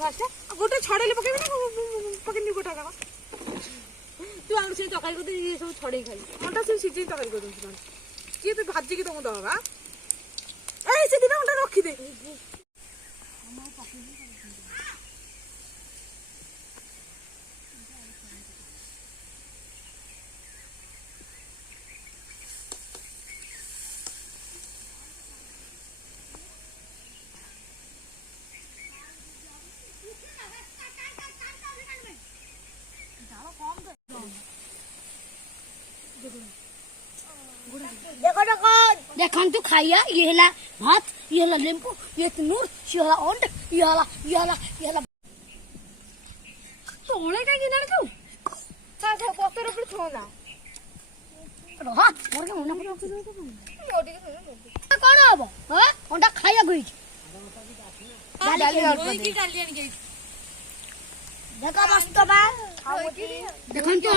fast गोटे छड़ेले पकेबे ना पकेनी गोटा का तू आम से तकाई को ये सब छड़े खाली अंडा से सिझे तकाई को दउछ किए तो भाजी की तुम दबा ए से दिन अंडा रखी दे देखो देखो देखन तू खाइया ये हला भात ये हला नींबू ये नूर ये हला अंड ये हला तोले का गिनन को ता ता पत्तर पर छोना रहा मोर के मना पर मोटी के कोन हबो हां अंडा खाइया गई डाली की डाली आनी गई देखा बस तो बा देखन तू